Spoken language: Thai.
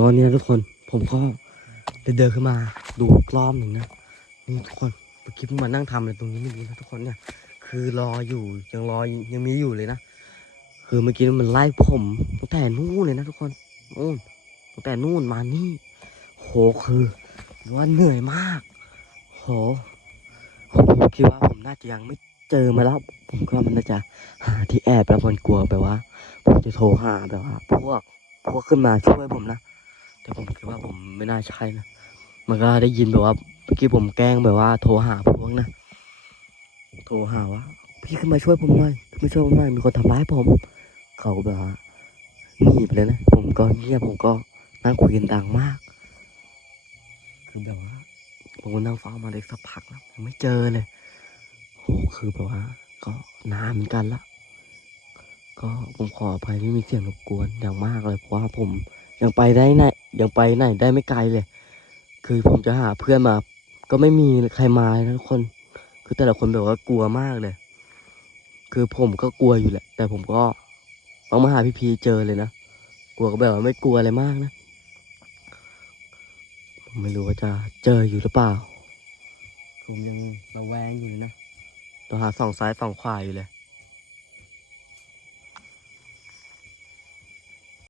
ก็เนี่ยทุกคนผมก็ได้เดินขึ้นมาดูอีกรอบหนึ่งนะนี่ทุกคนเมื่อกี้เพิ่งมานั่งทำอะไรตรงนี้ไม่รู้นะทุกคนเนี่ย คือรออยู่ยังรอยังมีอยู่เลยนะคือเมื่อกี้มันไล่ผมตั้งแต่นู่นเลยนะทุกคนนู่นตั้งแต่นู่นมานี่โหคือว่าเหนื่อยมาก โหผมคิดว่าผมน่าจะยังไม่เจอมาแล้ว ผมก็มันน่าจะหาที่แอบแล้วมันกลัวแบบว่าผมจะโทรหาแบบว่า พวกพวกขึ้นมาช่วยผมนะ แต่ผมคิดว่าผมไม่น่าใช่นะ มันก็ได้ยินแบบว่าเมื่อกี้ผมแกล้งแบบว่า โทรหาพวกนะ โทรหาว่าพี่ขึ้นมาช่วยผมหน่อยขึ้นมาช่วยผมหน่อยมีคนทำร้ายผม เขาแบบว่าหนีไปเลยนะ ผมก็เงียบผมก็นั่งคุยกันดังมาก คือแบบว่าผมก็นั่งเฝ้ามาได้สักพักแล้วยังไม่เจอเลยโหคือแบบว่า ก็นานเหมือนกันละก็ผมขออภัยที่มีเสียงรบกวนอย่างมากเลยเพราะว่าผม ยังไปได้ไหนยังไปไหนได้ไม่ไกลเลย คือผมจะหาเพื่อนมา ก็ไม่มีใครมาเลยนะทุกคน คือแต่ละคนแบบว่ากลัวมากเลย คือผมก็กลัวอยู่แหละ แต่ผมก็ต้องมาหาพี่พีเจอเลยนะกลัวก็แบบว่าไม่กลัวอะไรมากนะผมไม่รู้ว่าจะเจออยู่หรือเปล่า ผมยังระแวงอยู่เลยนะต้องหาสองซ้ายสองขวาอยู่เลย